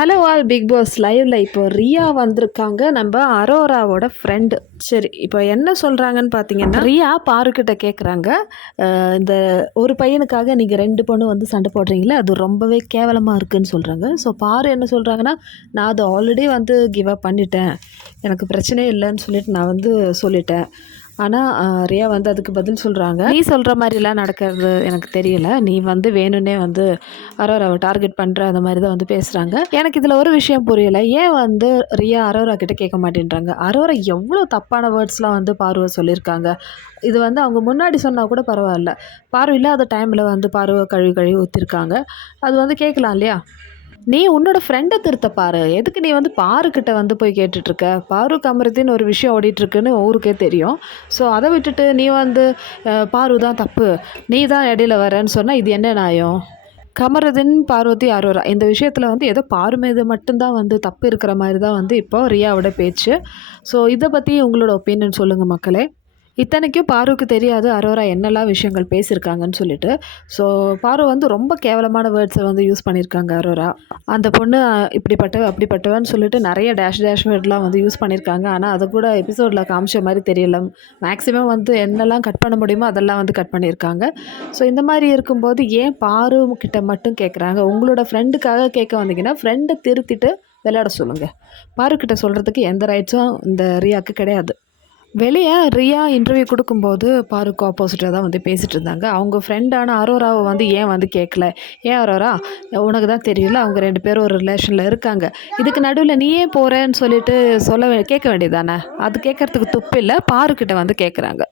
Hello all big pass லைவ்ல இப்போ ரியா வந்திருக்காங்க. நம்ம அரோராவோட ஃப்ரெண்டு சரி இப்போ என்ன சொல்கிறாங்கன்னு பார்த்தீங்கன்னா ரியா பாருக்கிட்ட கேட்குறாங்க இந்த ஒரு பையனுக்காக நீங்கள் ரெண்டு பொண்ணு வந்து சண்டை போடுறீங்களே அது ரொம்பவே கேவலமாக இருக்குன்னு சொல்கிறாங்க ஸோ பாரு என்ன சொல்கிறாங்கன்னா நான் அதை ஆல்ரெடி வந்து கிவ் அப் பண்ணிட்டேன். எனக்கு பிரச்சனையே இல்லைன்னு சொல்லிட்டு நான் வந்து சொல்லிட்டேன். ஆனால் ரியா வந்து அதுக்கு பதில் சொல்கிறாங்க நீ சொல்கிற மாதிரிலாம் நடக்கிறது எனக்கு தெரியல. நீ வந்து வேணும்னே வந்து அரோராவை டார்கெட் பண்ணுற அந்த மாதிரி தான் வந்து பேசுகிறாங்க எனக்கு இதில் ஒரு விஷயம் புரியலை. ஏன் வந்து ரியா அரோரா கிட்ட கேட்க மாட்டேன்றாங்க? அரோரா எவ்வளோ தப்பான வேர்ட்ஸ்லாம் வந்து பார்வை சொல்லியிருக்காங்க. இது வந்து அவங்க முன்னாடி சொன்னால் கூட பரவாயில்ல. பார்வை இல்லாத டைமில் வந்து பார்வை கழுவி கழுவி ஊற்றிருக்காங்க அது வந்து கேட்கலாம் இல்லையா? நீ உன்னோட ஃப்ரெண்டை திருத்த பாரு. எதுக்கு நீ வந்து பாருக்கிட்ட வந்து போய் கேட்டுட்ருக்க? பாரு கமரத்தின்னு ஒரு விஷயம் ஓடிட்டுருக்குன்னு ஊருக்கே தெரியும். ஸோ அதை விட்டுட்டு நீ வந்து பாரு தான் தப்பு. நீ தான் இடையில வரேன்னு சொன்னால் இது என்ன நியாயம்? கமருதின் பார்வதி அரோரா இந்த விஷயத்தில் வந்து ஏதோ பாரு மீது மட்டும்தான் வந்து தப்பு இருக்கிற மாதிரி தான் வந்து இப்போ ரியாவோட பேச்சு. ஸோ இதை பற்றி உங்களோட ஒப்பீனியன் சொல்லுங்கள் மக்களே. இத்தனைக்கும் பாருவுக்கு தெரியாது அரோரா என்னெல்லாம் விஷயங்கள் பேசியிருக்காங்கன்னு சொல்லிட்டு. ஸோ பாரு வந்து ரொம்ப கேவலமான வேர்ட்ஸை வந்து யூஸ் பண்ணியிருக்காங்க அரோரா. அந்த பொண்ணு இப்படிப்பட்ட இப்படிப்பட்டவ அப்படிப்பட்டவன்னு சொல்லிட்டு நிறைய டேஷ் டேஷ் வேர்ட்லாம் வந்து யூஸ் பண்ணியிருக்காங்க. ஆனால் அதை கூட எபிசோடில் காமிச்ச மாதிரி தெரியல. மேக்ஸிமம் வந்து என்னெல்லாம் கட் பண்ண முடியுமோ அதெல்லாம் வந்து கட் பண்ணியிருக்காங்க. ஸோ இந்த மாதிரி இருக்கும்போது ஏன் பாரு கிட்ட மட்டும் கேட்குறாங்க உங்களோட ஃப்ரெண்டுக்காக கேட்க வந்தீங்கன்னா ஃப்ரெண்டை திருத்திட்டு விளையாட சொல்லுங்கள் பாருக்கிட்ட சொல்கிறதுக்கு எந்த ரைட்ஸும் இந்த ரியாவுக்கு கிடையாது. வெளியே ரியா இன்டர்வியூ கொடுக்கும்போது பாருக்கு ஆப்போசிட்டாக தான் வந்து பேசிகிட்டு இருந்தாங்க. அவங்க ஃப்ரெண்டான அரோராவை வந்து ஏன் வந்து கேட்கல ஏன் அரோரா? உனக்கு தான் தெரியல அவங்க ரெண்டு பேரும் ஒரு ரிலேஷனில் இருக்காங்க. இதுக்கு நடுவில் நீ ஏன் போகிறேன்னு சொல்லிட்டு சொல்ல வே- கேட்க வேண்டியதானே அது கேட்கறதுக்கு துப்பு இல்லை பாருக்கிட்ட வந்து கேட்குறாங்க